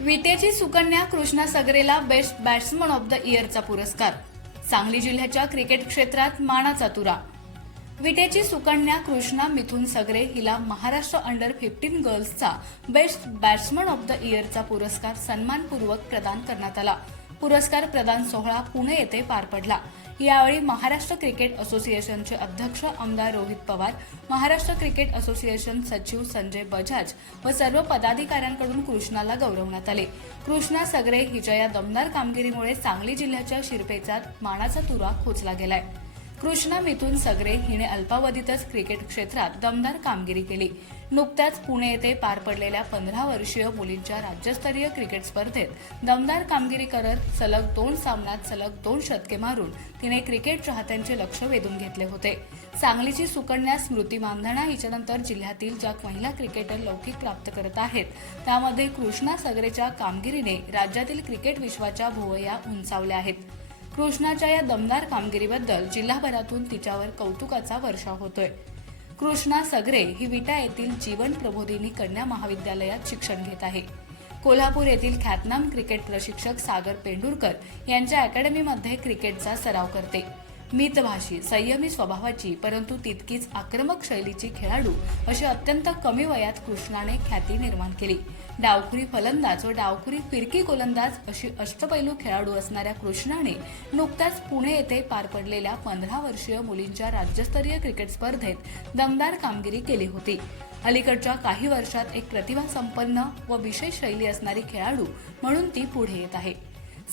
विटेची सुकन्या कृष्णा सगरेला best batsman of the इयरचा पुरस्कार. सांगली जिल्ह्याच्या क्रिकेट क्षेत्रात मानाचा तुरा. विटेची सुकन्या कृष्णा मिथुन सगरे हिला महाराष्ट्र अंडर फिफ्टीन गर्ल्सचा बेस्ट बॅट्समन ऑफ द इयरचा पुरस्कार सन्मानपूर्वक प्रदान करण्यात आला. पुरस्कार प्रदान सोहळा पुणे येथे पार पडला. यावेळी महाराष्ट्र क्रिकेट असोसिएशनचे अध्यक्ष आमदार रोहित पवार महाराष्ट्र क्रिकेट असोसिएशन सचिव संजय बजाज व सर्व पदाधिकाऱ्यांकडून कृष्णाला गौरवण्यात आले. कृष्णा सगरे हिच्या या दमदार कामगिरीमुळे सांगली जिल्ह्याच्या शिरपेचात मानाचा तुरा खोचला गेलाय. कृष्णा मिथून सगरे हिने अल्पावधीतच क्रिकेट क्षेत्रात दमदार कामगिरी केली. नुकत्याच पुणे येथे पार पडलेल्या पंधरा वर्षीय मुलींच्या राज्यस्तरीय क्रिकेट स्पर्धेत दमदार कामगिरी करत सलग दोन सामन्यात सलग दोन शतके मारून तिने क्रिकेट चाहत्यांचे लक्ष वेधून घेतले होते. सांगलीची सुकन्या स्मृती मानधना हिच्यानंतर जिल्ह्यातील ज्या महिला क्रिकेटर लौकिक प्राप्त करत आहेत त्यामध्ये कृष्णा सगरेच्या कामगिरीने राज्यातील क्रिकेट विश्वाच्या भुवया उंचावल्या आहेत. कृष्णाच्या या दमदार कामगिरीबद्दल जिल्हाभरातून तिच्यावर कौतुकाचा वर्षाव होतोय. कृष्णा सगरे ही विटा येथील जीवन प्रबोधिनी कन्या महाविद्यालयात शिक्षण घेत आहे. कोल्हापूर येथील ख्यातनाम क्रिकेट प्रशिक्षक सागर पेंडुरकर यांच्या अकॅडमीमध्ये क्रिकेटचा सराव करते. मितभाषी संयमी स्वभावाची परंतु तितकीच आक्रमक शैलीची खेळाडू अशी अत्यंत कमी वयात कृष्णाने ख्याती निर्माण केली. डावखुरी फलंदाज व डावखुरी फिरकी गोलंदाज अशी अष्टपैलू खेळाडू असणाऱ्या कृष्णाने नुकत्याच पुणे येथे पार पडलेल्या पंधरा वर्षीय मुलींच्या राज्यस्तरीय क्रिकेट स्पर्धेत दमदार कामगिरी केली होती. अलीकडच्या काही वर्षात एक प्रतिभा संपन्न व विशेष शैली असणारी खेळाडू म्हणून ती पुढे येत आहे.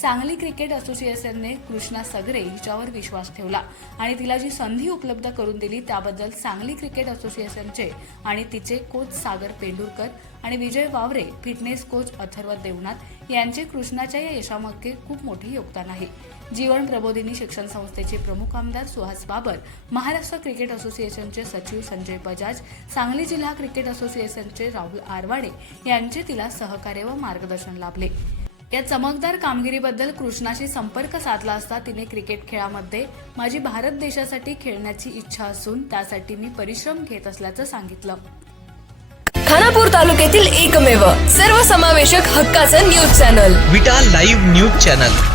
सांगली क्रिकेट असोसिएशनने कृष्णा सगरे हिच्यावर विश्वास ठेवला आणि तिला जी संधी उपलब्ध करून दिली त्याबद्दल सांगली क्रिकेट असोसिएशनचे आणि तिचे कोच सागर पेंडुरकर आणि विजय वावरे फिटनेस कोच अथर्व देवनाथ यांचे कृष्णाच्या या यशामागे खूप मोठे योगदान आहे. जीवन प्रबोधिनी शिक्षण संस्थेचे प्रमुख आमदार सुहास बाबर महाराष्ट्र क्रिकेट असोसिएशनचे सचिव संजय बजाज सांगली जिल्हा क्रिकेट असोसिएशनचे राहुल आरवाडे यांचे तिला सहकार्य व मार्गदर्शन लाभले. या चमकदार कामगिरीबद्दल कृष्णाशी संपर्क साधला असता तिने क्रिकेट खेळामध्ये माझी भारत देशासाठी खेळण्याची इच्छा असून त्यासाठी मी परिश्रम घेत असल्याचं सांगितलं. खानापूर तालुक्यातील एकमेव सर्वसमावेशक हक्काचं news channel. Vita live news channel.